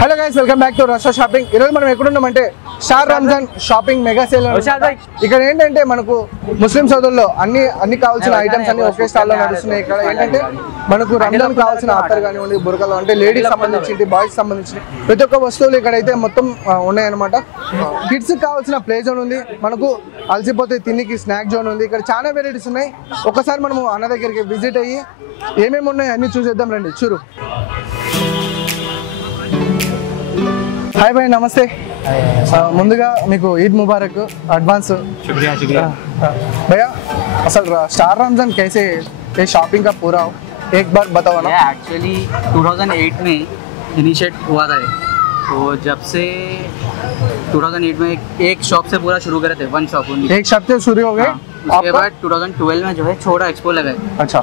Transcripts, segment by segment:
Hello guys, welcome back to Rasha shopping. ఈరోజు మనం ఎక్కడున్నామంటే star Ramzan shopping mega sale. ఇక్కడ ఏంటంటే మనకు ముస్లిం సోదరుల్లో అన్ని కావాల్సిన ఐటమ్స్ అన్ని ఒకే స్టాల్ లో నడుస్తున్నాయి. ఇక్కడ ఏంటంటే మనకు రంజాన్ కావాల్సిన అత్తర్ కానివ్వండి, బురకలు అంటే లేడీస్ సంబంధించి, బాయ్స్ సంబంధించి ప్రతి ఒక్క వస్తువులు ఇక్కడైతే మొత్తం ఉన్నాయన్నమాట. కిడ్స్ కావాల్సిన ప్లే జోన్ ఉంది, మనకు అలసిపోతే తిన్నికి స్నాక్ జోన్ ఉంది. ఇక్కడ చాలా వెరైటీస్ ఉన్నాయి. ఒకసారి మనము అన్న దగ్గరికి విజిట్ అయ్యి ఏమేమి ఉన్నాయి అన్ని చూసేద్దాం రండి. చూరు. హాయ్ భాయ్, నమస్తే. ముందుగా మీకు ఈద్ ముబారక్ అడ్వాన్స్. भैया असल स्टार रमजान कैसे ये शॉपिंग का पूरा एक बार बताओ ना. एक्चुअली 2008 में इनिशिएट हुआ था, तो जब से 2008 में एक शॉप से पूरा शुरू करे थे, वन शॉप ओनली. एक शॉप से शुरू हो गए. उसके बाद 2012 में जो है छोटा एक्सपो लगाए. अच्छा,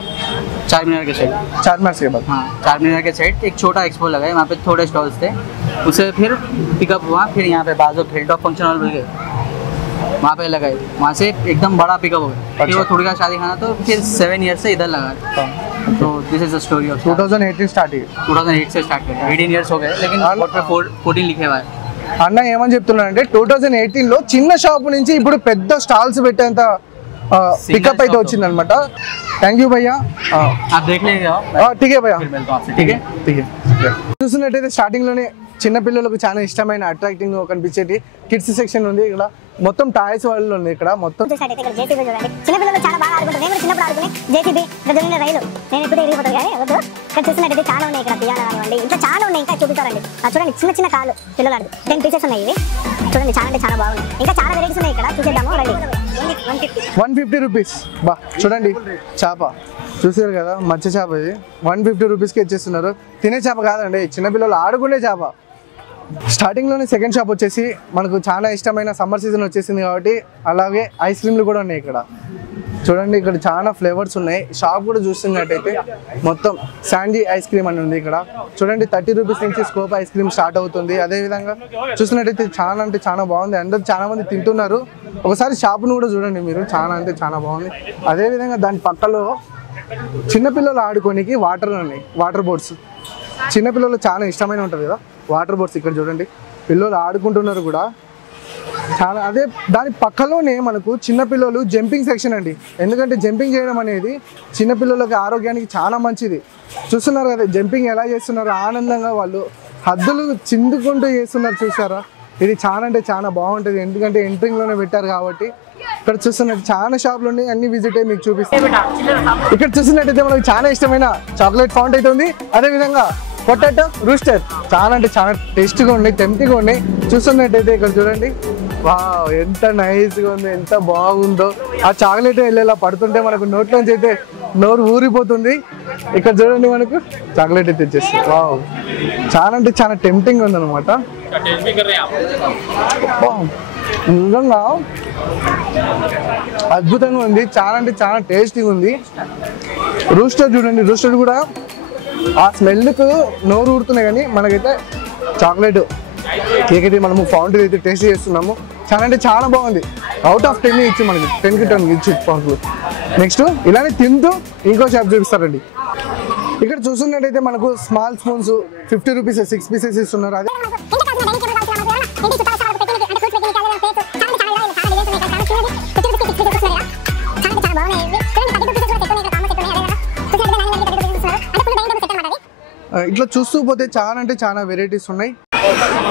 चार मीनार के साइड. चार मीनार के बाद. हाँ, चार मीनार के साइड एक छोटा एक्सपो लगाए. वहाँ पे थोड़े स्टॉल्स थे. उसे फिर पिकअप हुआ, फिर यहाँ पे बाजू हिल टॉप फंक्शन हॉल बोल के वहाँ पे लगाए. वहाँ से एकदम बड़ा पिकअप हो गया. फिर वो थोड़ी का शादी खाना, तो फिर 7 ईयर से इधर लगा. तो this is the story of 2018 start हुई. 2008 से स्टार्ट किया. 18 ईयर्स हो गए, लेकिन बोर्ड पे 14 लिखे हुआ है. అన్న ఏమని చెప్తున్నాడంటే 2018 లో చిన్న షాప్ నుంచి ఇప్పుడు పెద్ద స్టాల్స్ పెట్టేంత పికప్ అయితే వచ్చింది అనమాట. థ్యాంక్ యూ భయ్యా. ठीक है भैया, ठीक है, ठीक है. చూసినట్టయితే స్టార్టింగ్ లోనే చిన్న పిల్లలకు చాలా ఇష్టమైన అట్రాక్టింగ్ కనిపించేటి కిడ్స్ సెక్షన్ ఉంది. ఇక్కడ మొత్తం టాయ్స్ వాళ్ళు ఉంది. ఇక్కడ మొత్తం చిన్నపిల్లలు చాలా బాగా ఆడుకుంటారు. నేను చిన్నప్పుడు ఆడుకునే జేసీబీ రైలు నేను ఎప్పుడు ఎగిరిపోతాను కానీ వద్దు. ఇక్కడ చూసినట్టయితే చాలా ఉన్నాయి. ఇక్కడ పియానో కానివ్వండి, ఇంకా చాలా ఉన్నాయి. ఇంకా చూపిస్తారండి. చూడండి, చిన్న చిన్న కాళ్ళు పిల్లలు 10 పీసెస్ ఉన్నాయి. ఇవి చూడండి, చాలా అంటే చాలా బాగున్నాయి. ఇంకా చాలా వెరైటీస్ ఉన్నాయి. ఇక్కడ చూసేద్దాము రండి. 150 రూపీస్. బా చూడండి, చేప చూసారు కదా, మత్స్య చేప. ఇది 150 రూపీస్కి ఇచ్చేస్తున్నారు. తినే చేప కాదండి, చిన్నపిల్లలు ఆడుకునే చేప. స్టార్టింగ్ లోనే సెకండ్ షాప్ వచ్చేసి మనకు చాలా ఇష్టమైన సమ్మర్ సీజన్ వచ్చేసింది కాబట్టి అలాగే ఐస్ క్రీమ్లు కూడా ఉన్నాయి. ఇక్కడ చూడండి, ఇక్కడ చాలా ఫ్లేవర్స్ ఉన్నాయి. షాప్ కూడా చూస్తున్నట్టయితే మొత్తం శాండీ ఐస్ క్రీమ్ అని ఉంది. ఇక్కడ చూడండి, 30 రూపీస్ నుంచి స్కోప్ ఐస్ క్రీమ్ స్టార్ట్ అవుతుంది. అదేవిధంగా చూస్తున్నట్టయితే చాలా అంటే చాలా బాగుంది. అందరూ చాలా మంది తింటున్నారు. ఒకసారి షాప్ను కూడా చూడండి మీరు, చాలా అంటే చాలా బాగుంది. అదేవిధంగా దాని పక్కలో చిన్నపిల్లలు ఆడుకోనికి వాటర్ ఉన్నాయి, వాటర్ బోట్స్. చిన్నపిల్లలు చాలా ఇష్టమైన ఉంటుంది కదా వాటర్ బోట్స్. ఇక్కడ చూడండి, పిల్లలు ఆడుకుంటున్నారు కూడా చాలా. అదే దాని పక్కలోనే మనకు చిన్నపిల్లలు జంపింగ్ సెక్షన్ అండి. ఎందుకంటే జంపింగ్ చేయడం అనేది చిన్నపిల్లలకి ఆరోగ్యానికి చాలా మంచిది. చూస్తున్నారు కదా జంపింగ్ ఎలా చేస్తున్నారు, ఆనందంగా వాళ్ళు హద్దులు చిందుకుంటూ చేస్తున్నారు. చూసారా, ఇది చాలా అంటే చాలా బాగుంటుంది. ఎందుకంటే ఎంట్రింగ్లోనే పెట్టారు కాబట్టి. ఇక్కడ చూస్తున్నట్టు చాలా షాపులు ఉన్నాయి, అన్ని విజిట్ అయ్యి మీకు చూపిస్తాను. ఇక్కడ చూస్తున్నట్టయితే మనకు చాలా ఇష్టమైన చాక్లెట్ ఫౌంట్ అయితే ఉంది. అదేవిధంగా పొటాటో రూస్టర్ చాలా అంటే చాలా టేస్టీగా ఉన్నాయి, టెంప్టింగ్గా ఉన్నాయి. చూస్తున్నట్టయితే ఇక్కడ చూడండి, వావ్ ఎంత నైస్గా ఉంది, ఎంత బాగుందో. ఆ చాక్లెట్ వెళ్ళేలా పడుతుంటే మనకు నోట్లోంచి అయితే నోరు ఊరిపోతుంది. ఇక్కడ చూడండి, మనకు చాక్లెట్ అయితే వచ్చేస్తుంది. వావ్, చాలా అంటే చాలా టెంప్టింగ్ ఉంది అనమాట. నిజంగా అద్భుతంగా ఉంది, చాలా అంటే చాలా టేస్టీగా ఉంది. రూస్టర్ చూడండి, రూస్టర్ కూడా ఆ స్మెల్కు నోరు ఊరుతున్నాయి. కానీ మనకైతే చాక్లెట్ కేక్ అయితే మనము ఫౌంటైన్ అయితే టేస్ట్ చేస్తున్నాము. చాలా అంటే చాలా బాగుంది. అవుట్ ఆఫ్ 10 ఇచ్చి మనకి 10కి 10 ఇచ్చి ఫౌంటైన్. నెక్స్ట్ ఇలానే తింటూ ఇంకో షాప్ చూపిస్తారండి. ఇక్కడ చూస్తున్నట్టయితే మనకు స్మాల్ స్పూన్స్ 50 రూపీస్ 6 పీసెస్ ఇస్తున్నారు. అదే ఇట్లా చూస్తూ పోతే చాలా అంటే చాలా వెరైటీస్ ఉన్నాయి.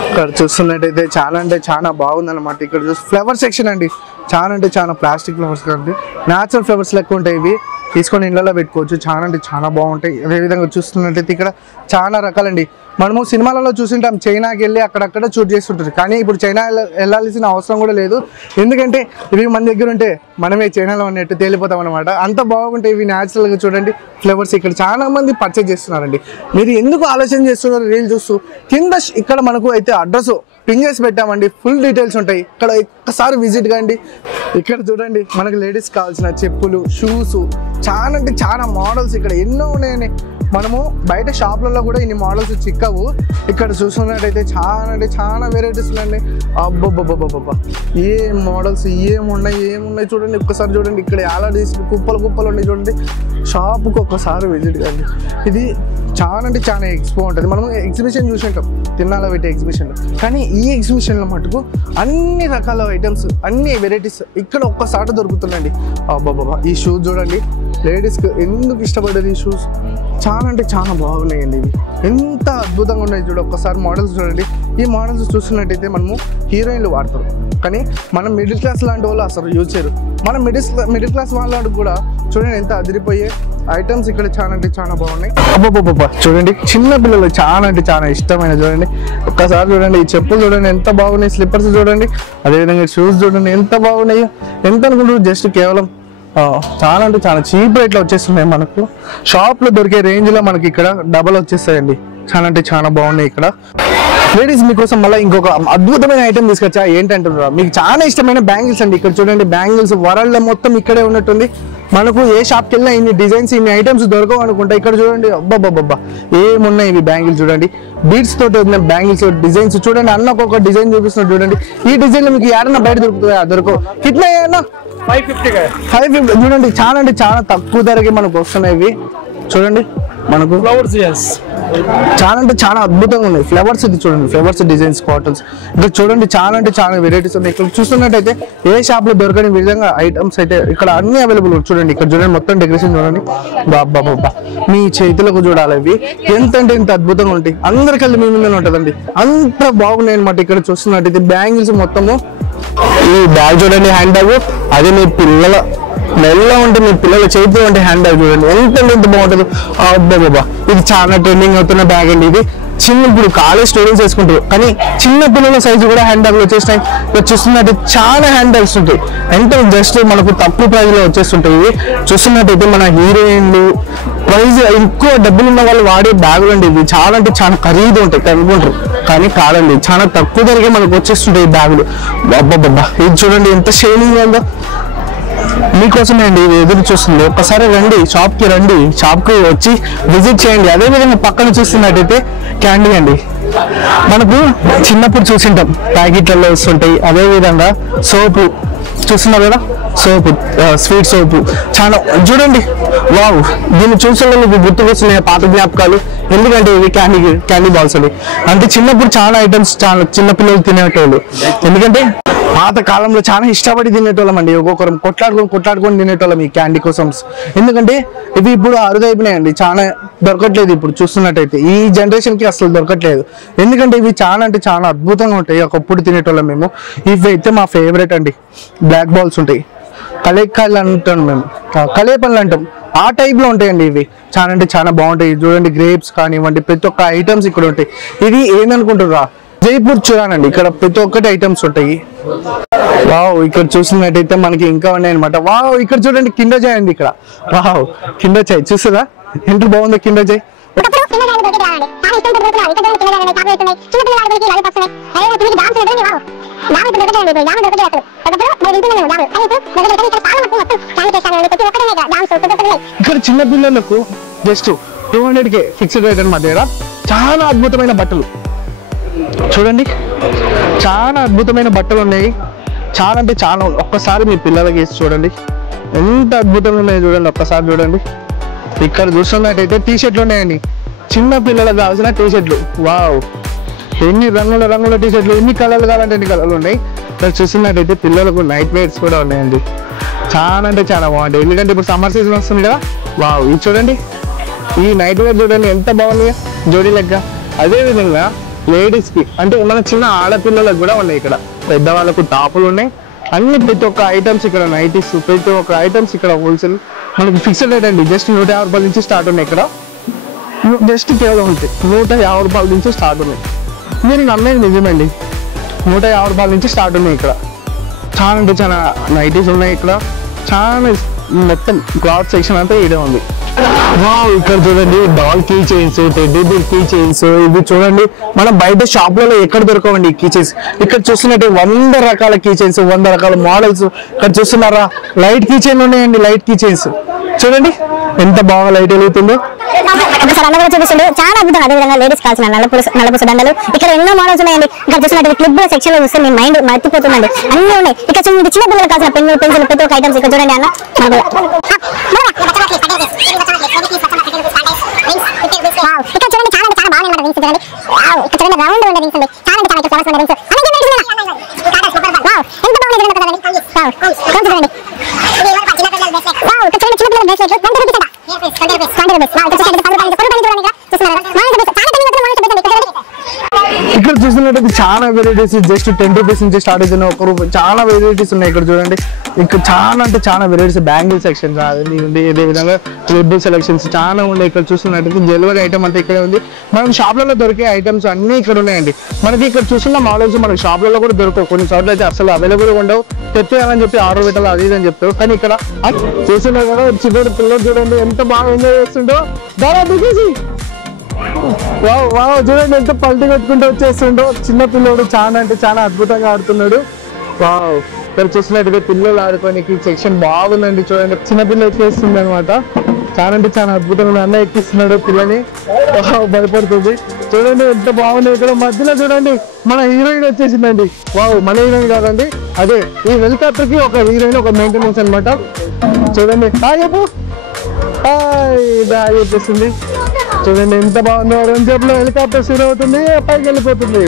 ఇక్కడ చూస్తున్నట్టయితే చాలా అంటే చాలా బాగుంది అనమాట. ఇక్కడ చూసి ఫ్లవర్ సెక్షన్ అండి. చాలా అంటే చాలా ప్లాస్టిక్ ఫ్లవర్స్ కండి న్యాచురల్ ఫ్లవర్స్ లెక్క ఉంటాయి. ఇవి తీసుకొని ఇళ్ళలో పెట్టుకోవచ్చు. చాలా అంటే చాలా బాగుంటాయి. అదేవిధంగా చూస్తున్నట్టయితే ఇక్కడ చాలా రకాలండి. మనము సినిమాలలో చూసింటాం, చైనాకి వెళ్ళి అక్కడక్కడ షూట్ చేస్తుంటారు. కానీ ఇప్పుడు చైనా వెళ్ళాల్సిన అవసరం కూడా లేదు. ఎందుకంటే ఇవి మన దగ్గర ఉంటే మనమే చైనాలో ఉన్నట్టు తేలిపోతాం అనమాట. అంత బాగుంటాయి ఇవి న్యాచురల్గా. చూడండి ఫ్లేవర్స్. ఇక్కడ చాలా మంది పర్చేజ్ చేస్తున్నారండి. మీరు ఎందుకు ఆలోచన చేస్తున్నారు రీల్ చూస్తూ? కింద ఇక్కడ మనకు అయితే అడ్రస్ పిన్ చేసి పెట్టామండి. ఫుల్ డీటెయిల్స్ ఉంటాయి. ఇక్కడ ఒక్కసారి విజిట్ కండి. ఇక్కడ చూడండి, మనకు లేడీస్ కావాల్సిన చెప్పులు, షూస్, చాలా అంటే చాలా మోడల్స్ ఇక్కడ ఎన్నో ఉన్నాయని మనము బయట షాప్లలో కూడా ఇన్ని మోడల్స్ చిక్కవు. ఇక్కడ చూసుకున్నట్టయితే చాలా అంటే చాలా వెరైటీస్ ఉన్నాయండి. అబ్బబ్బబ్బబ్బబ్బా ఏం మోడల్స్ ఏమున్నాయి చూడండి. ఒక్కసారి చూడండి, ఇక్కడ ఎలా తీసి కుప్పలు ఉన్నాయి చూడండి. షాప్కి ఒక్కసారి విజిట్ కండి. ఇది చాలా అంటే చాలా ఎక్స్పో ఉంటుంది. మనం ఎగ్జిబిషన్ చూసింటాం, తిన్నాల పెట్టి ఎగ్జిబిషన్, కానీ ఈ ఎగ్జిబిషన్లో మటుకు అన్ని రకాల ఐటమ్స్, అన్ని వెరైటీస్ ఇక్కడ ఒక్కసారి దొరుకుతుందండి. అబ్బాబాబా ఈ షూస్ చూడండి, లేడీస్కి ఎందుకు ఇష్టపడ్డది ఈ షూస్, చాలా అంటే చాలా బాగున్నాయండి. ఇవి ఎంత అద్భుతంగా ఉన్నాయి చూడండి. ఒక్కసారి మోడల్స్ చూడండి. ఈ మోడల్స్ చూస్తున్నట్టయితే మనము హీరోయిన్లు వాడతారు, కానీ మనం మిడిల్ క్లాస్ లాంటి వాళ్ళు అసలు యూజ్ చేయరు. మనం మిడిల్ క్లాస్ వాళ్ళకి కూడా చూడండి ఎంత అదిరిపోయే ఐటమ్స్ ఇక్కడ చాలా అంటే చాలా బాగున్నాయి. అబ్బబ్బబ్బా చూడండి, చిన్న పిల్లలు చాలా అంటే చాలా ఇష్టమైన చూడండి. ఒక్కసారి చూడండి, ఈ చెప్పులు చూడండి ఎంత బాగున్నాయి, స్లిప్పర్స్ చూడండి, అదేవిధంగా షూస్ చూడండి ఎంత బాగున్నాయో. ఎంత అనుకుంటారు, జస్ట్ కేవలం చాలా అంటే చాలా చీప్ రేట్లో వచ్చేస్తున్నాయి. మనకు షాప్లో దొరికే రేంజ్లో మనకి ఇక్కడ డబల్ వచ్చేస్తాయండి. చాలా అంటే చాలా బాగున్నాయి ఇక్కడ. లేడీస్ మీకోసం మళ్ళీ ఇంకొక అద్భుతమైన ఐటమ్ తీసుకొచ్చా. ఏంటంటున్నారా, మీకు చాలా ఇష్టమైన బ్యాంగిల్స్ అండి. ఇక్కడ చూడండి, బ్యాంగిల్స్ వరల్డ్ మొత్తం ఇక్కడే ఉన్నట్టుంది. మనకు ఏ షాప్కి వెళ్ళినా ఇన్ని డిజైన్స్, ఇన్ని ఐటమ్స్ దొరకవు అనుకుంటా. ఇక్కడ చూడండి, అబ్బాబ్బాబ్బా ఏమున్నాయి ఇవి బ్యాంగిల్స్ చూడండి. బీడ్స్ తోటి ఉన్న బ్యాంగిల్స్ డిజైన్స్ చూడండి. అన్న ఒక్కొక్క డిజైన్ చూపిస్తున్నారు చూడండి. ఈ డిజైన్లో మీకు ఏడన్నా బయట దొరుకుతుందా? దొరకవు. కిట్నా ఏమన్నా 550 చూడండి. చాలా అంటే చాలా తక్కువ ధరకి మనకు వస్తున్నాయి ఇవి చూడండి. మనకు ఫ్లవర్స్ చాలా అంటే చాలా అద్భుతంగా ఉన్నాయి. ఫ్లవర్స్ ఇది చూడండి, ఫ్లవర్స్ డిజైన్స్ కాటన్స్ ఇక్కడ చూడండి. చాలా అంటే చాలా వెరైటీస్ ఉన్నాయి. ఇక్కడ చూస్తున్నట్టయితే ఏ షాప్ లో దొరకని విధంగా ఐటమ్స్ అయితే ఇక్కడ అన్ని అవైలబుల్ చూడండి. ఇక్కడ చూడండి, మొత్తం డెకరేషన్ చూడండి. బాబా మీ చేతులకు చూడాలి. ఇవి ఎంత అంటే ఎంత అద్భుతంగా ఉంటాయి. అందరికీ మీ ముందే ఉంటుందండి, అంత బాగున్నాయి అనమాట. ఇక్కడ చూస్తున్నట్టయితే బ్యాంగిల్స్ మొత్తము. ఈ బ్యాగ్ చూడండి, హ్యాండ్ బ్యాగ్, అదే మీ పిల్లల మెల్ల ఉంటే మీ పిల్లల చేతిలో ఉంటే హ్యాండ్ బ్యాగ్ చూడండి ఎంత బాగుంటుంది. అబ్బాబా ఇది చాలా ట్రెండింగ్ అవుతున్న బ్యాగ్ అండి. ఇది ఇప్పుడు కాలేజ్ స్టూడెంట్స్ వేసుకుంటారు, కానీ చిన్న పిల్లల సైజు కూడా హ్యాండ్ బ్యాగ్లు వచ్చేస్తాయి. ఇక్కడ చూస్తున్నట్టు చాలా హ్యాండ్ బ్యాగ్స్ ఉంటాయి. అంటే జస్ట్ మనకు తక్కువ ప్రైజ్ లో వచ్చేస్తుంటాయి. ఇవి చూస్తున్నట్టయితే మన హీరోయిన్లు ప్రైజ్ ఎక్కువ డబ్బులు ఉన్న వాళ్ళు వాడే బ్యాగులు అండి. ఇవి చాలా అంటే చాలా ఖరీదు ఉంటాయి కనుకుంటారు, కానీ కాదండి, చాలా తక్కువ ధరకే మనకు వచ్చేస్తుంటాయి ఈ బ్యాగులు. అబ్బాబ్బా ఇది చూడండి ఎంత షైనింగ్ ఉందో. మీకోసమే అండి ఇది ఎదురు చూస్తుంది. ఒక్కసారి రండి, షాప్కి రండి, షాప్కి వచ్చి విజిట్ చేయండి. అదేవిధంగా పక్కన చూస్తున్నట్టయితే క్యాండీ అండి. మనకు చిన్నప్పుడు చూసింటాం, ప్యాకెట్లలో వస్తుంటాయి. అదేవిధంగా సోపు చూస్తున్నారు కదా, సోపు, స్వీట్ సోపు చాలా చూడండి. వావ్, దీన్ని చూసిన మీకు గుర్తుకొస్తున్నాయి పాత జ్ఞాపకాలు. ఎందుకంటే ఇవి క్యాండీ బాల్స్ అండి. అంటే చిన్నప్పుడు చాలా ఐటమ్స్ చాలా చిన్నపిల్లలు తినేటోళ్ళు. ఎందుకంటే పాత కాలంలో చాలా ఇష్టపడి తినేటోళ్ళం అండి. ఒక్కొక్కరు కొట్లాడుకొని తినేటోళ్ళం ఈ క్యాండీ కోసం. ఎందుకంటే ఇవి ఇప్పుడు అరుదైపోయినాయండి, చాలా దొరకట్లేదు. ఇప్పుడు చూస్తున్నట్టయితే ఈ జనరేషన్కి అసలు దొరకట్లేదు. ఎందుకంటే ఇవి చాలా అంటే చాలా అద్భుతంగా ఉంటాయి. ఒకప్పుడు తినేటోళ్ళం మేము. ఇవి అయితే మా ఫేవరెట్ అండి. బ్లాక్ బాల్స్ ఉంటాయి, కలేకాయలు అంటాం మేము, కలేపళ్ళు అంటాం, ఆ టైప్లో ఉంటాయండి. ఇవి చాలా అంటే చాలా బాగుంటాయి. చూడండి, గ్రేప్స్ కానివ్వండి, ప్రతి ఒక్క ఐటమ్స్ ఇక్కడ ఉంటాయి. ఇది ఏందనుకుంటుర్రా, జైపూర్ చూడాలండి. ఇక్కడ ప్రతి ఒక్కటి ఐటమ్స్ ఉంటాయి. వావ్, ఇక్కడ చూసినట్టయితే మనకి ఇంకా ఉన్నాయి అనమాట. వావ్, ఇక్కడ చూడండి కిండర్ జాయ్ అండి. ఇక్కడ వావ్, కిండర్ జాయ్ చూసారా ఎంత బాగుందో. కిండర్ జాయ్ ఇక్కడ చిన్న పిల్లలకు జస్ట్ 200K ఫిక్స్డ్ రేట్ అనమాట. దగ్గర చాలా అద్భుతమైన బట్టలు చూడండి, చాలా అద్భుతమైన బట్టలు ఉన్నాయి. చాలా అంటే చాలా. ఒక్కసారి మీ పిల్లలకి వేసి చూడండి ఎంత అద్భుతంగా ఉన్నాయి చూడండి. ఒక్కసారి చూడండి, ఇక్కడ చూస్తున్నట్టయితే టీ షర్ట్లు ఉన్నాయండి. చిన్న పిల్లలకు కావాల్సిన టీ షర్ట్లు. వావ్, ఎన్ని రంగుల టీ షర్ట్లు, ఎన్ని కలర్లు కావాలంటే ఎన్ని కలర్లు ఉన్నాయి. ఇక్కడ చూస్తున్నట్టయితే పిల్లలకు నైట్ వేర్స్ కూడా ఉన్నాయండి. చాలా అంటే చాలా బాగుంటాయి. ఎందుకంటే ఇప్పుడు సమ్మర్ సీజన్ వస్తుంది కదా. వావ్, ఇది చూడండి, ఈ నైట్ వేర్ చూడండి ఎంత బాగుంది జోడీ లెక్క. అదేవిధంగా లేడీస్కి అంటే మన చిన్న ఆడపిల్లలకు కూడా ఉన్నాయి. ఇక్కడ పెద్దవాళ్ళకు టాపులు ఉన్నాయి. అన్ని ప్రతి ఒక్క ఐటమ్స్ ఇక్కడ నైటీస్, ప్రతి ఒక్క ఐటమ్స్ ఇక్కడ హోల్సేల్ మనకి ఫిక్స్డ్ రేట్ అండి. జస్ట్ 150 రూపాయల నుంచి స్టార్ట్ ఉన్నాయి. ఇక్కడ జస్ట్ కేవలం ఉంటాయి 150 రూపాయల నుంచి స్టార్ట్ ఉన్నాయి. మీరు నమ్మేది నిజమండి, 150 రూపాయల నుంచి స్టార్ట్ ఉన్నాయి. ఇక్కడ చాలా అంటే చాలా నైటీస్ ఉన్నాయి. ఇక్కడ చాలా మొత్తం క్లాత్ సెక్షన్ అంతా ఇదే ఉంది. వావ్, ఇక్కడ చూడండి doll key chains, teddy bear key chains. ఇవి చూడండి మనం బయట షాప్లలో ఎక్కడ దొరకవండి ఈ కీ చైన్స్. ఇక్కడ చూస్తున్నట్టు 100 రకాల కీ చైన్స్, 100 రకాల మోడల్స్. ఇక్కడ చూస్తున్నారా లైట్ కీ చైన్ ఉన్నాయండి. లైట్ కీ చైన్స్ చూడండి ఎంత బాగా లైట్ వెలుగుతుందో. ఒకసారి అన్న కూడా చూపిస్తుంది చాలా అద్భుతం. అదేవిధంగా లేడీస్ కావాల్సిన నల్లపూస దండలు ఇక్కడ ఎన్నో మోడల్స్ ఉన్నాయండి. ఇక్కడ చూసినట్టు క్లిప్ సెక్షన్ లో చూస్తే మీ మైండ్ మర్చిపోతుందండి. అన్ని ఉన్నాయి. ఇక్కడ చూడండి చిన్న పిల్లలకు కావాల్సిన పెన్నులు పెన్సిల్ ప్రతి ఒక్క ఐటమ్స్ ఇక్కడ చూడండి అన్న. ఇక్కడ చూడండి చాలా చాలా బాగుంది రింగ్స్ చూడండి. ఇక్కడ చూడండి రౌండ్ ఉండే రింగ్స్ ఉంది. చాలా చాలా ఫ్లవర్స్ ఉండే రింగ్స్. ఇక్కడ చూస్తున్నట్టు చాలా వెరైటీస్ జస్ట్ 10 రూపీస్ నుంచి స్టార్ట్ అవుతున్న 1 రూపాయి చాలా వెరైటీస్ ఉన్నాయి. ఇక్కడ చూడండి ఇక్కడ చాలా అంటే చాలా వెరైటీస్ బ్యాంగిల్ సెక్షన్స్ అదే విధంగా క్లిప్ సెలెక్షన్స్ చాలా ఉన్నాయి. ఇక్కడ చూస్తున్నట్టు జ్యువెలరీ ఐటమ్ అంతా ఇక్కడ ఉంది. మనకు షాప్లలో దొరికే ఐటమ్స్ అన్ని ఇక్కడ ఉన్నాయండి. మనకి ఇక్కడ చూస్తున్న మోడల్స్ మనకి షాప్లలో కూడా దొరకవు. కొన్ని చోట్ల అయితే అసలు అవైలబుల్ ఉండవు. తెచ్చేయాలని చెప్పి ఆర్డర్ పెట్టాలి అది అని చెప్తారు. కానీ ఇక్కడ చూస్తున్నారు కదా చిన్న పిల్లలు చూడండి ఎంత బాగా ఎంజాయ్ చేస్తుండో. దారా దిగేసి చూడండి ఎంత పల్టీ కట్టుకుంటూ వచ్చేస్తుండో. చిన్న పిల్లోడు చాలా అంటే చాలా అద్భుతంగా ఆడుతున్నాడు. వావ్ ఇక్కడ చూసినట్టుగా పిల్లలు ఆడుకోనికి సెక్షన్ బాగుందండి. చూడండి చిన్న పిల్ల ఎక్కేస్తుంది అనమాట. చాలా అంటే చాలా అద్భుతంగా అన్న ఎక్కిస్తున్నాడు పిల్లని. భయపడుతుంది. చూడండి ఎంత బాగుంది. ఇక్కడ మధ్యలో చూడండి మన హీరోయిన్ వచ్చేసిందండి. వావ్ మన హీరోయిన్ కాదండి అదే ఈ హెలికాప్టర్ కి ఒక హీరోయిన్ ఒక మెయింటెనెన్స్ అనమాట. చూడండి చెప్పు వచ్చేసింది. చూడండి ఎంత బాగుందో. రెండు చేపలో హెలికాప్టర్ షూర్ అవుతుంది పైకి వెళ్ళిపోతుంది.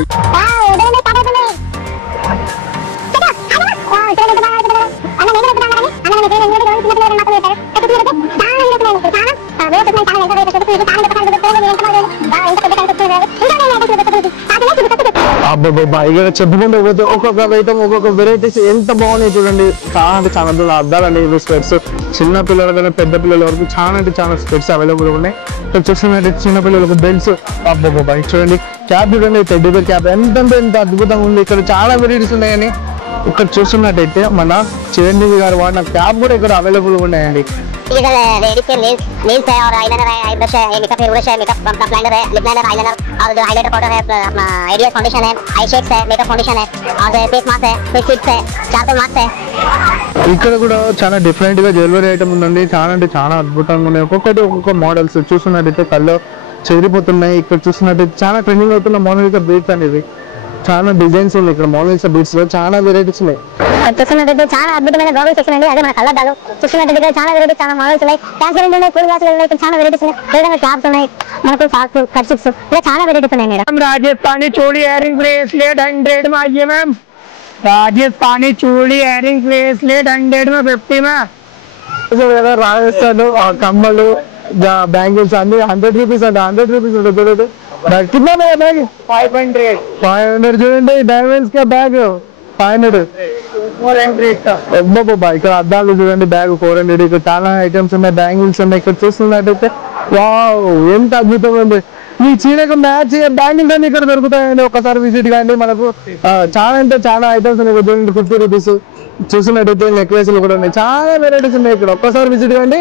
ఇక్కడ చెప్పుకుంటూ పోతే ఒక్కొక్క ఐటమ్ ఒక్కొక్క వెరైటీస్ ఎంత బాగున్నాయి చూడండి. చాలా అంటే చాలా అద్దాలండి ఇవి స్పెట్స్. చిన్న పిల్లల కానీ పెద్ద పిల్లల వరకు చాలా అంటే చాలా స్పెట్స్ అవైలబుల్ ఉన్నాయి. ఇక్కడ చూస్తున్నట్టు చిన్న పిల్లలకు బెల్ట్స్ అబ్బాయి చూడండి. క్యాప్ చూడండి టెడ్డీ బేర్ క్యాప్ ఎంత అద్భుతంగా ఉంది. ఇక్కడ చాలా వెరైటీస్ ఉన్నాయని ఇక్కడ చూస్తున్నట్టయితే మన చిరంజీవి గారు వాడిన క్యాప్ కూడా ఇక్కడ అవైలబుల్ ఉన్నాయండి. लेडीज के नेल्स है और आईलाइनर है, आई ब्रश है, मेकअप है, ब्रश है, मेकअप लाइनर है, लिप लाइनर, आईलाइनर और जो हाइलाइटर पाउडर है, अपना आइडियल फाउंडेशन है, आई शेक्स है, मेकअप फाउंडेशन है और फेस मास्क है, फेस किट्स है, चारकोल मास्क है. ఇక్కడ కూడా చాలా డిఫరెంట్ గా జ్యువెలరీ ఐటమ్ ఉందండి. చాలా అంటే చాలా అద్భుతంగా ఉన్నాయి. ఒక్కొక్కటి ఒక్కొక్క మోడల్స్ చూస్తున్నట్టయితే కళ్ళు చెదిరిపోతున్నాయి. ఇక్కడ చూస్తున్నట్టయితే చాలా ట్రెండింగ్ అవుతున్న మోనాలిసా బీడ్స్ అనేది చాలా డిజైన్స్ ఉన్నాయి. ఇక్కడ మోనాలిసా బీడ్స్ లో చాలా వెరైటీస్ ఉన్నాయి. చూస్తున్నట్టయితే చాలా అద్భుతమైన గోగుల్ సెక్షన్ అండి. అదే మన కళ్ళ దాగు చూస్తున్నట్టయితే చాలా వెరైటీస్ చాలా మోడల్స్ ఉన్నాయి. ట్రాన్స్పరెంట్ ఉన్నాయి, కూల్ గ్లాసులు ఉన్నాయి. ఇక్కడ చాలా వెరైటీస్ ఉన్నాయి. విధంగా క్యాప్స్ ఉన్నాయి, మనకు సాక్స్ కట్సిప్స్ ఇలా చాలా వెరైటీస్ ఉన్నాయి. మేడం राजस्थानी चूड़ी इयरिंग ब्रेसलेट 100 में आइए मैम. राजस्थानी चूड़ी इयरिंग ब्रेसलेट 100 में 50 में. రాజస్థాన్ కమ్మలు బ్యాంగిల్స్ అన్ని 100 రూపీస్ అండి. 100 రూపీస్ ఉంటుంది. కింద బ్యాగ్ 500 చూడండి. డైమండ్స్ కా బ్యాగ్ 500. ఇక్కడ అద్దాలు చూడండి బ్యాగ్ 400. ఇక్కడ చాలా ఐటమ్స్ ఉన్నాయి, బ్యాంగిల్స్ ఉన్నాయి. ఇక్కడ చూస్తున్నట్టయితే వావ్ ఎంత అద్భుతంగా ఉంది. ఈ చీరకు మ్యాచ్ బ్యాంగిల్స్ అన్ని ఇక్కడ దొరుకుతాయండి. ఒకసారి విజిట్ కాండి. మనకు చాలా అంటే చాలా ఐటమ్స్ ఉన్నాయి. చూడండి 50 రూపీస్. చూసినట్టయితే నెక్లెస్లు కూడా ఉన్నాయి. చాలా వెరైటీస్ ఉన్నాయి ఇక్కడ. ఒక్కసారి విజిట్ కాండి.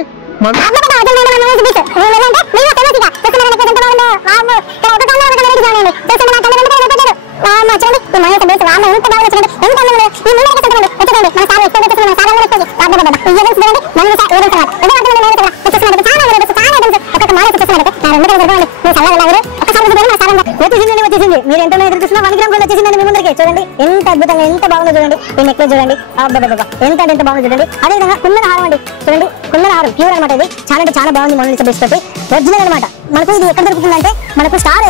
మీరు ఎంత ఎదురు చూసినా 1 గ్రామ్ వచ్చేసిందండి మీ ముందరికి. చూడండి ఎంత అద్భుతంగా ఎంత బాగుందో చూడండి. ఈ నెక్లెస్ చూడండి ఎంత ఎంత బాగుంది చూడండి. అదేవిధంగా కుందన హారం అండి. చూడండి కుందన హారం ప్యూర్ అనమాట. ఇది చాలా అంటే చాలా బాగుంది. మోనాలిసా బేస్ తోటి ఒరిజినల్ అనమాట. మనకు ఇది ఎక్కడ దొరుకుతుందంటే మనకు స్టార్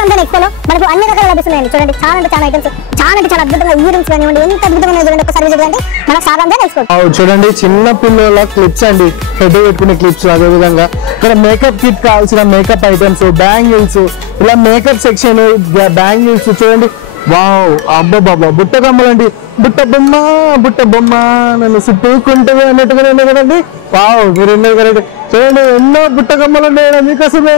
రంజాన్ ఎక్స్పోలో మనకు అన్ని రకాల లభిస్తున్నాయండి. చూడండి చాలా అంటే చాలా ఐటమ్స్ చాలా అంటే చాలా అద్భుతంగా ఇయర్ రింగ్స్ కానివ్వండి ఎంత అద్భుతంగా చూడండి. ఒకసారి చూడండి మన స్టార్ రంజాన్ ఎక్స్పో. చూడండి చిన్న పిల్లల క్లిప్స్ అండి, పెద్ద పెట్టుకునే క్లిప్స్. అదే విధంగా ఇక్కడ మేకప్ కిట్ కావాల్సిన మేకప్ ఐటమ్స్, బ్యాంగిల్స్, ఇలా మేకప్ సెక్షన్ బ్యాంగిల్స్ చూడండి. వావ్ అబ్బాబాబా బుట్ట కమ్మలండి. బుట్ట బొమ్మ నన్ను చుట్టూకుంటుంది అన్నట్టుగా కదండి. వావ్ మీరు ఎన్నో వెరైటీ చూడండి. ఎన్నో బుట్ట కమ్మలు ఉన్నాయి మీకోసమే.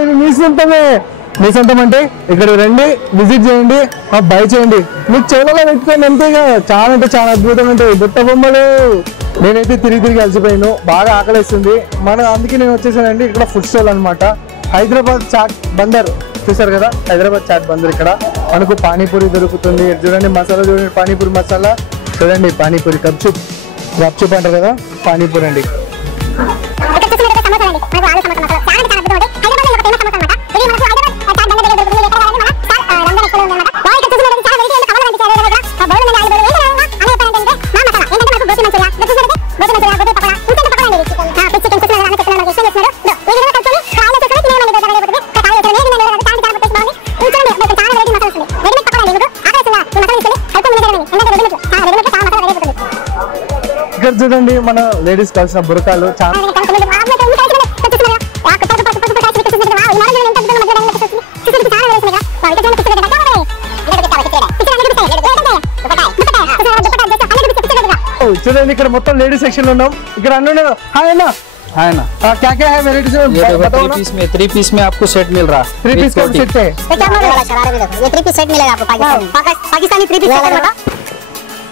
మీ సొంతం అంటే ఇక్కడ రండి, విజిట్ చేయండి, బై చేయండి. మీకు చెవులలో పెట్టుకోండి అంతేగా. చాలా అంటే చాలా అద్భుతంగా ఉంటాయి బుట్ట బొమ్మలు. నేనైతే తిరిగి అలసిపోయాను, బాగా ఆకలిస్తుంది. అందుకే నేను వచ్చేసానండి. ఇక్కడ ఫుడ్ స్టాల్ అనమాట. హైదరాబాద్ చాట్ బందర్ చూసారు కదా. హైదరాబాద్ చాట్ బందర్. ఇక్కడ మనకు పానీపూరి దొరుకుతుంది. చూడండి మసాలా చూడండి, పానీపూరి మసాలా చూడండి. పానీపూరి గప్చుప్ అంటారు కదా, పానీపూరి అండి. ఫేమస్ సమోసా అన్నమాట. ఇది మనకు హైదరాబాద్ చాట్ బండ దగ్గర దొరుకుతుంది. ఎక్కడ కావాలంటే మన రంజాన్ ఎక్స్పోలో ఉంది అన్నమాట. వాళ్ళు ఇక్కడ చూసినట్టు చాలా వెరైటీ కవర్ కనిపించారు దగ్గర బౌల్ ఉంది. ఆయిల్ బౌల్ ఏంటంటే అనే ఏంటంటే మా మసాలా ఏంటంటే మనకు గోటి మంచూరియా చూసినట్టు గోటి మంచూరియా గోటి పకోడా ఇంకొక పకోడా అండి. పిచ్చి చికెన్ చూసినారు అని చెప్తున్నారు. మనకి ఇష్టం చేస్తున్నారు. ఈ విధంగా కలుపుకొని కాయలు చేసుకొని తినేమండి. దగ్గర దగ్గర పోతుంది. కాయలు చేసుకొని నేను చాలా చాలా టేస్ట్ బాగుంది. ఇంకొండి ఇక్కడ చాలా వెరైటీ మసాలా వస్తుంది. రెడీమేడ్ పకోడా అండి. మీకు ఆకలిస్తుందా ఈ మసాలా తీసుకొని కలుపుకొని తినేయండి. ఎందుకంటే రెడీమేడ్ చాలా మసాలా రెడీ అయిపోతుంది. ఇక్కడ చూడండి మన లేడీస్ కావాల్సిన బురకాలు చాలా చూడండి ఇక్కడ మొత్తం లేడీస్ సెక్షన్ లో ఉన్నాం. ఇక్కడ అన్నీ ఉన్నాయి. హాయ్ అన్న है ना क्या क्या है वेराइटीज में? 3 पीस में आपको सेट मिल रहा है. 3 पीस का सेट है. ये क्या मॉडल है? शरारा भी देखो. ये 3 पीस सेट मिलेगा आपको पाकिस्तानी 3 पीस सेट है.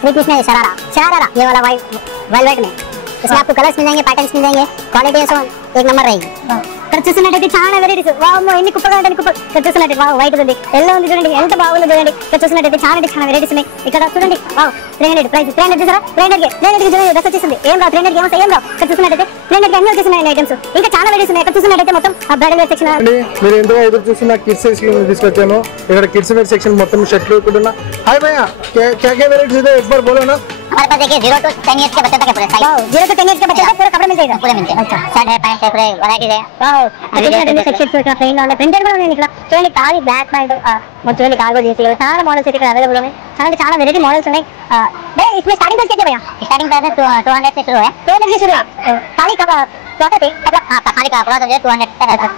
3 पीस में शरारा ये वाला वेलवेट में इसमें आपको कलर्स मिल जाएंगे, पैटर्न्स मिल जाएंगे, क्वालिटी सो एक नंबर रहेगी. ఇక్కడ చూస్తున్నట్టయితే చాలా వెరైటీస్. వావ్ ఎన్ని కుప్పగా ఉంటాయి కుప్ప. ఇక్కడ చూస్తున్నట్టు వావ్ వైట్ ఉంది, ఎల్లో ఉంది. చూడండి ఎంత బాగుంది చూడండి. ఇక్కడ చూస్తున్నట్టయితే చాలా వెరైటీస్ ఉన్నాయి. ఇక్కడ చూడండి వావ్ 300 ప్రైస్ 300 చూసారా? 300 కి చూడండి డ్రెస్ వచ్చేసింది. ఏం రావు 300 కి ఏం రావు. ఇక్కడ చూస్తున్నట్టయితే 300 కి అన్ని వచ్చేసినాయి ఐటమ్స్. ఇంకా చాలా వెరైటీస్ ఉన్నాయి. ఇక్కడ చూస్తున్నట్టయితే మొత్తం బ్రైడల్ వేర్ సెక్షన్. మీరు ఎంతో ఎదురు చూస్తున్న కిడ్స్ సెక్షన్ తీసుకొచ్చాను. ఇక్కడ కిడ్స్ వేర్ సెక్షన్ మొత్తం షర్ట్లు కూడా. హాయ్ భయ్యా क्या क्या वेराइटीज है एक बार बोलो ना. हमारे पास देखिए 0 to 10 इयर्स के बच्चे तक है पूरे साइज. 0 to 10 इयर्स के बच्चे तक पूरे कपड़े मिल जाएगा. पूरे मिलते हैं. अच्छा शर्ट है, पैंट है, पूरे वैरायटीज है. वाओ अभी सेक्शన్స్ ఇక్కడ ప్లెయిన్ లో ప్రింటెడ్ కూడా ఉన్నాయి. ఇక్కడ చూడండి ఖాళీ బ్లాక్ ప్యాంట్ మొత్తం చూడండి కార్గో చేసి చాలా మోడల్స్ ఇక్కడ అవైలబుల్ ఉన్నాయి. చాలా వెరైటీ మోడల్స్ ఉన్నాయి. भाई इसमें स्टार्टिंग प्राइस क्या है भैया? स्टार्टिंग प्राइस 200 से शुरू है. 200 से शुरू है. खाली कपड़ा मतलब हां खाली कपड़ा तो 200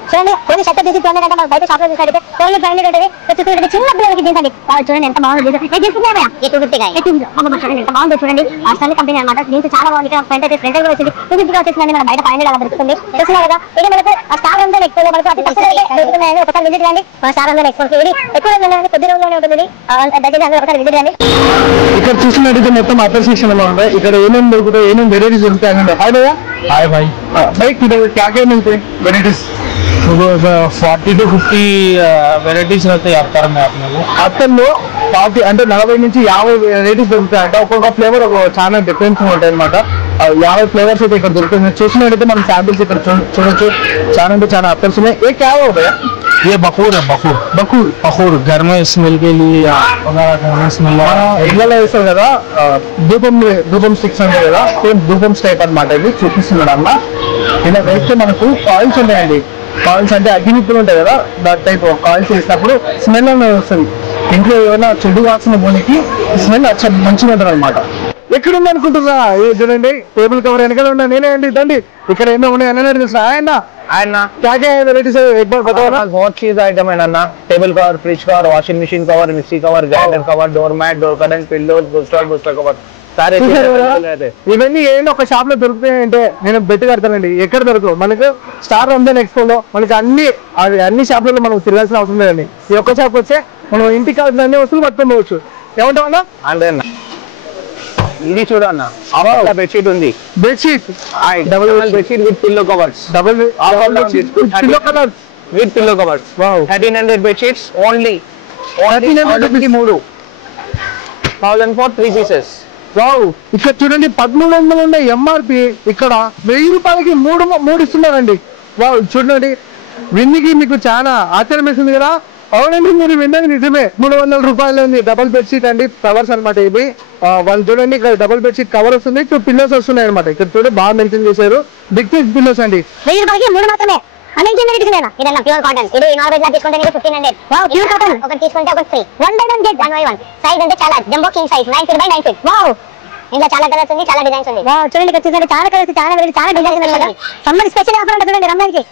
చూడండి. కొన్ని షర్ట్ తీసి 200 అంటే మనం బయట షాప్ లో చూసినట్టు ఓన్లీ 500 ఉంటుంది. చూడండి చిన్న పిల్లలకి జీన్స్ అండి. చూడండి ఎంత బాగుంది జీన్స్. ఏ జీన్స్ ఉన్నాయి భయ్యా? ये 250 का है. 250 చూడండి ఎంత బాగుంది చూడండి. అసలు కంపెనీ అన్నమాట. జీన్స్ చాలా బాగుంది. ఇక్కడ ఫ్రంట్ అయితే ఫ్రంట్ కూడా వచ్చింది. 250 వచ్చేసిందండి. మన బయట 500 అలా దొరుకుతుంది. చూస్తున్నారు కదా. ఇది మనకు స్టార్ రంజాన్ ఎక్స్పోలో మనకు అతి తక్కువ దొరుకుతున్నాయి. ఒకసారి విజిట్ చేయండి. స్టార్ రంజాన్ ఎక్స్పోకి ఇది ఎక్కువ రోజులు కొద్ది రోజుల్లోనే ఉంటుంది. దయచేసి అందరూ ఒకసారి విజిట్ చేయండి. ఇక్కడ చూసినట్టయితే మొత్తం అప్పర్ సెక్షన్ లో ఉంటాయి. ఇక్కడ ఏమేమి దొరుకుతాయి, ఏమేమి వెరైటీస్ దొరుకుతాయి. హాయ్ భయ్యా. हाय भाई भाई किधर क्या क्या मिलते हैं वेराइटीज? 40 to 50 వెరైటీస్ रहते అత్తర్ में अपने को. అత్తర్లో 40 అంటే 40 నుంచి 50 వెరైటీస్ దొరుకుతాయి. అంటే ఒక్కొక్క ఫ్లేవర్ ఒక చాలా డిఫరెన్స్ ఉంటాయి అనమాట. 50 ఫ్లేవర్స్ అయితే ఇక్కడ దొరుకుతుంది. చూసినట్టయితే మనం శాంపిల్స్ ఇక్కడ చూడొచ్చు. చాలా అంటే చాలా అత్తర్స్ ఉన్నాయి. ఏ क्या हो भैया? ये बखूर है. बखूर घर में स्मेल के लिए वगैरह घर में स्मेल ఇళ్ళలో వేస్తారు కదా ధూపం స్టిక్స్ అంటే కదా సేమ్ ధూపం స్టైప్ అనమాట. ఇది చూపిస్తున్నాడు అన్న. ఇలా వేస్తే మనకు కాయిల్స్ ఉంటాయండి. కాయిల్స్ అంటే అగ్గినిప్పులు ఉంటాయి కదా దాని టైప్ కాయిల్స్ వేసినప్పుడు స్మెల్ అనేది వస్తుంది. ఇంట్లో ఏమైనా చెడు వాసన పోనీకి స్మెల్ మంచిగా ఉంటుంది అనమాట. ఎక్కడుంది అనుకుంటున్నా? చూడండి టేబుల్ కవర్ వెనకాల ఉన్నా నేనే అండి. ఇదండి ఇక్కడ ఏమో ఉన్నాయి అన్న తెలుసు. ఆయన क्या क्या वेराइटीज है एक बार बताओ ना. बहुत चीज आइटम है ना. Table cover, fridge cover, washing machine cover, mixie cover, grinder cover, door mat, door curtain, pillow, booster cover सारे ఇవన్నీ ఏదో ఒక షాప్ లో దొరుకుతాయి అంటే నేను బెట్ కడతానండి. ఎక్కడ దొరకవు. మనకు స్టార్ రంజాన్ ఎక్స్పోలో మనకి అన్ని షాపులలో మనం తిరగాల్సిన అవసరం లేదండి. ఈ ఒక్క షాప్ వచ్చే మనం ఇంటికి కావాల్సిన అన్ని వస్తువులు పట్టుకొని పోవచ్చు. ఏమంటావు అన్న? అంటే ఇది చూడన్న బెడ్షీట్ ఉంది. Bedsheet double bedsheet with pillow covers. Double pillow covers with pillow covers. Wow 1300 bedsheets only 1000 for 3 pieces. Wow ఇక్కడ చూడండి 1300 ఉన్నాయి ఎంఆర్పి. ఇక్కడ 1000 రూపాయలకి మూడు ఇస్తున్నారండి. వావ్ చూడండి విన్నికి మీకు చాలా ఆశ్చర్యం వేసింది కదా. అవునండి మీరు విన్నది నిజమే. 300 రూపాయలు ఉంది డబుల్ బెడ్షీట్ అండి. కవర్స్ అనమాట ఇవి. వాళ్ళు చూడండి ఇక్కడ డబుల్ బెడ్షీట్ కవర్ వస్తుంది. ఇక్కడ పిల్లోస్ వస్తున్నాయి అనమాట. ఇక్కడ చూడండి బాగా మెన్షన్ చేశారు. బిగ్ సైజ్ పిల్లోస్ అండి. 1000 రూపాయలకి 3 మాత్రమే. అన్నింటి తీసుకునేనా? ఇదన్నా ప్యూర్ కాటన్. ఇది నార్మల్ గా తీసుకుంటే మీకు 1500. వావ్ ప్యూర్ కాటన్ ఒకటి తీసుకుంటే ఒకటి free. 1 by 1 get 1 by 1. Size అంటే చాలా jumbo king size 9 feet by 9 feet. Wow ఇందులో చాలా కలర్స్ ఉంది, చాలా డిజైన్స్ ఉంది. వావ్ చూడండి ఇక్కడ చూడండి చాలా కలర్స్, చాలా వెరైటీ, చాలా డిజైన్స్ ఉన్నాయి. సమ్మర్ స్పెషల్ ఆఫర్ అంటే చూడండి రంజాన్ కి.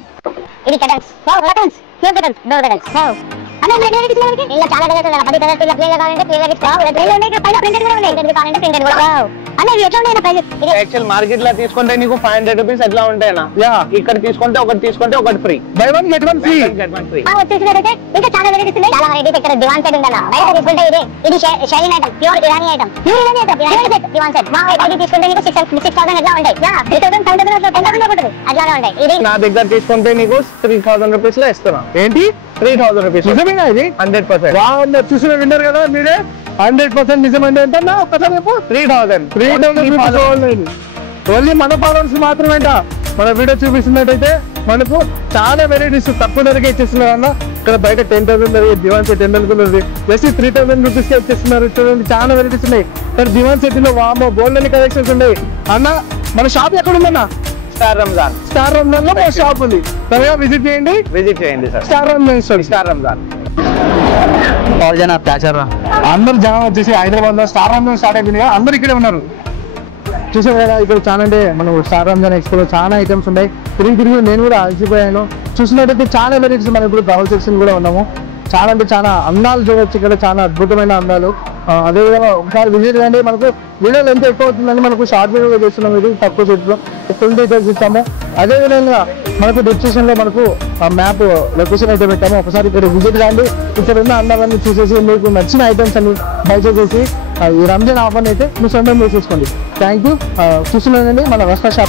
ఇది curtains. Wow curtains pure curtains door curtains. Wow అన్న మీరు ఏది తీసుకున్నారు? ఇలా చాలా కలర్స్ ఉన్నాయి. 10 కలర్స్ ఇలా ప్లేన్ కావాలంటే ప్లేన్ కి. వావ్ ప్లేన్ ఉన్నాయి. ఇక్కడ పైన ప్రింటెడ్ కూడా ఉన్నాయి. ప్రింటెడ్ కావాలంటే ప్రింటెడ్ కూడా. వావ్ అన్న ఇవి ఎట్లా ఉన్నాయి ప్రైస్? ఇది యాక్చువల్ మార్కెట్ లో తీసుకుంటే నీకు 500 రూపీస్ అట్లా ఉంటాయనా. ఇక్కడ తీసుకుంటే ఒకటి ఫ్రీ. Buy 1 get 1 free. వచ్చేసినట్లయితే ఇంకా చాలా వెరైటీస్ ఉన్నాయి. చాలా వెరైటీస్ ఇక్కడ దివాన్ సెట్ ఉందన్న. బయట తీసుకుంటే ఇది shining item, pure Irani item. దివాన్ సెట్ ఇది తీసుకుంటే నీకు 6000 ఎట్లా ఉంటాయి. 3700 అట్లానే ఉంటాయి. ఇది నా దగ్గర తీసుకుంటే నీకు 3000 రూపీస్ లో ఇస్తున్నా. ఏంటి 3000 రూపీస్? నిజమేనా ఇది? 100%. వావ్ చూసిన విన్నారు కదా మీరే. 100% నిజమండి. ఎంత ఒక్కసారి చెప్పు. 3000 ఓన్లీ మన ఫాలోవర్స్ మాత్రమేంట మన వీడియో చూపిస్తున్నట్టయితే మనకు చాలా వెరైటీస్ తక్కువ ధరకే ఇచ్చేస్తున్నారు అన్న. ఇక్కడ బయట 10,000 దివాన్ సెట్ 10,000 జస్ట్ 3,000 రూపీస్కి ఇచ్చేస్తున్నారు. చూడండి చాలా వెరైటీస్ ఉన్నాయి. ఇక్కడ దివాన్ సెట్లో వామో బోల్డ్ అన్ని కలెక్షన్స్ ఉన్నాయి అన్న. మన షాప్ ఎక్కడ ఉందన్న? స్టార్ రంజాన్ లో మన షాప్ ఉంది. త్వరగా విజిట్ చేయండి సార్. స్టార్ రంజాన్. और जना क्या चल रहा? అందరు జనం వచ్చేసి హైదరాబాద్ లో స్టార్ రంజాన్ స్టార్ట్ అయిపోయింది కదా, అందరు ఇక్కడే ఉన్నారు. చూసారు కదా ఇక్కడ చాలా అంటే మనం స్టార్ రంజాన్ ఎక్స్పోలో చాలా ఐటమ్స్ ఉన్నాయి. తిరిగి నేను కూడా అలసిపోయాను. చూసినట్టయితే చాలా వెరైటీస్. మనం ఇప్పుడు బ్రౌన్ సెక్షన్ కూడా ఉన్నాము. చాలా అంటే చాలా అందాలు చూడవచ్చు ఇక్కడ, చాలా అద్భుతమైన అందాలు. అదేవిధంగా ఒకసారి విజిట్ కండి. మనకు వీడియోలు ఎంత ఎక్కువ అవుతుందని మనకు షార్ట్ వీడియో చేస్తున్నాం. ఇది తక్కువ రేట్లో 20 డీటెయిల్స్ ఇస్తాము. అదేవిధంగా మనకు డిస్క్రిప్షన్లో మనకు మ్యాప్ లొకేషన్ అయితే పెట్టాము. ఒకసారి ఇక్కడ విజిట్ కండి. ఇక్కడ ఉన్న అందాలన్నీ చూసేసి మీకు నచ్చిన ఐటమ్స్ అన్ని బై చేసేసి ఈ రంజాన్ ఆఫర్ని అయితే మీ సొంతం చేసేసుకోండి. Thank you. చూస్తున్నానండి మన వస్త్ర షాప్.